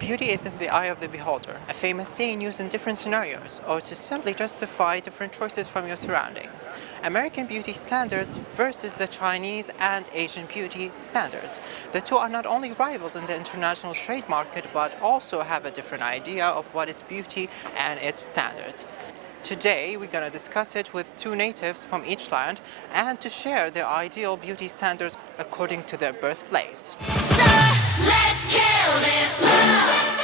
Beauty is in the eye of the beholder, a famous saying used in different scenarios, or to simply justify different choices from your surroundings. American beauty standards versus the Chinese and Asian beauty standards. The two are not only rivals in the international trade market, but also have a different idea of what is beauty and its standards. Today, we're going to discuss it with two natives from each land and to share their ideal beauty standards according to their birthplace. Let's kill this love.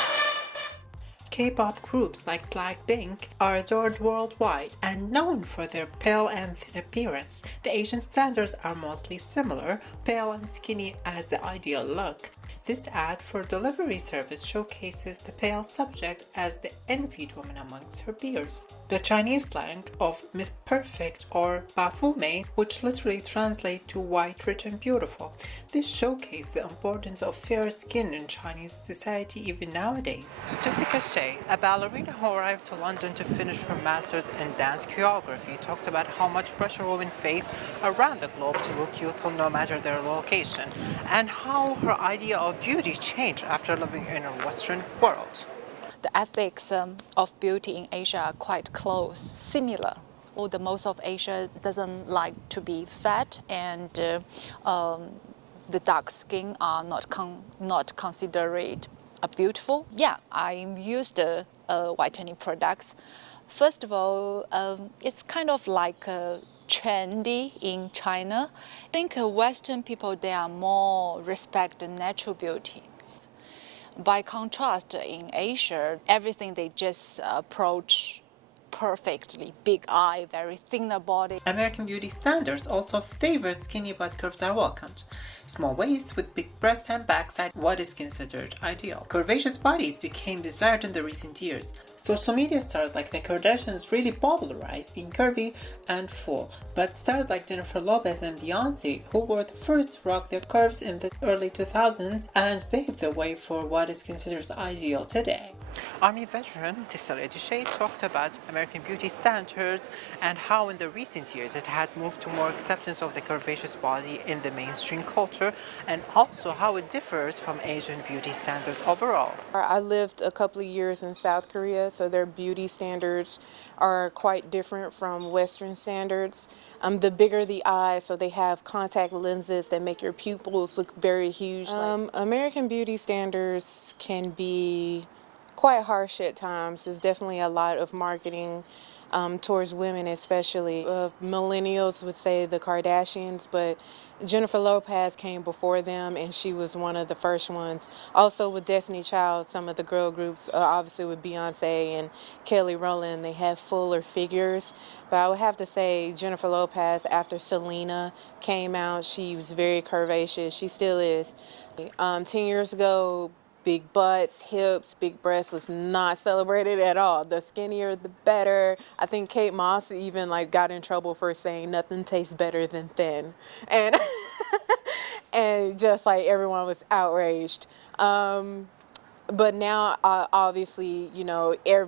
K-pop groups like Blackpink are adored worldwide and known for their pale and thin appearance. The Asian standards are mostly similar, pale and skinny as the ideal look. This ad for delivery service showcases the pale subject as the envied woman amongst her peers. The Chinese slang of Miss Perfect or Bafume, which literally translates to white, rich and beautiful. This showcases the importance of fair skin in Chinese society even nowadays. Jessica Shea, a ballerina who arrived to London to finish her master's in dance choreography, talked about how much pressure women face around the globe to look youthful no matter their location, and how her idea of beauty changed after living in a Western world. The ethics of beauty in Asia are quite close, similar. Well, the most of Asia doesn't like to be fat, and the dark skin are not considered beautiful. Yeah, I used whitening products. First of all, it's kind of like trendy in China. I think Western people, they are more respect the natural beauty. By contrast, in Asia, everything they just approach perfectly. Big eye, very thin body. American beauty standards also favor skinny butt curves are welcomed. Small waists with big breasts and backside, what is considered ideal. Curvaceous bodies became desired in the recent years. Social media stars like the Kardashians really popularized being curvy and full, but stars like Jennifer Lopez and Beyonce, who were the first to rock their curves in the early 2000s and paved the way for what is considered ideal today. Army veteran Cecilia Duche talked about American beauty standards and how in the recent years it had moved to more acceptance of the curvaceous body in the mainstream culture, and also how it differs from Asian beauty standards overall. I lived a couple of years in South Korea, so their beauty standards are quite different from Western standards. The bigger the eye, so they have contact lenses that make your pupils look very huge. American beauty standards can be quite harsh at times. There's definitely a lot of marketing towards women, especially. Millennials would say the Kardashians, but Jennifer Lopez came before them, and she was one of the first ones. Also with Destiny Child, some of the girl groups, obviously with Beyonce and Kelly Rowland, they have fuller figures. But I would have to say Jennifer Lopez, after Selena came out, she was very curvaceous. She still is. 10 years ago, big butts, hips, big breasts was not celebrated at all. The skinnier, the better. I think Kate Moss even got in trouble for saying nothing tastes better than thin, and and just everyone was outraged. But now, obviously,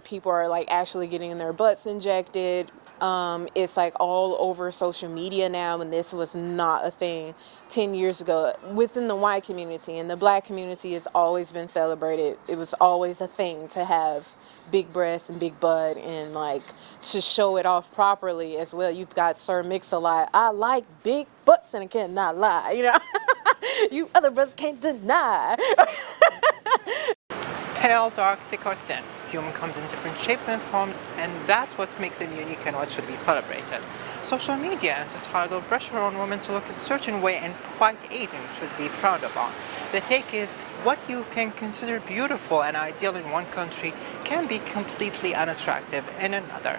people are actually getting their butts injected. It's all over social media now, and this was not a thing 10 years ago within the white community. And the black community has always been celebrated. It was always a thing to have big breasts and big butt, and to show it off properly as well. You've got Sir Mix-a-Lot. I like big butts and I cannot lie, you other brothers can't deny. Pale, dark, thick or thin. Human comes in different shapes and forms, and that's what makes them unique and what should be celebrated. Social media and societal pressure on women to look a certain way and fight aging should be frowned upon. The take is, what you can consider beautiful and ideal in one country can be completely unattractive in another.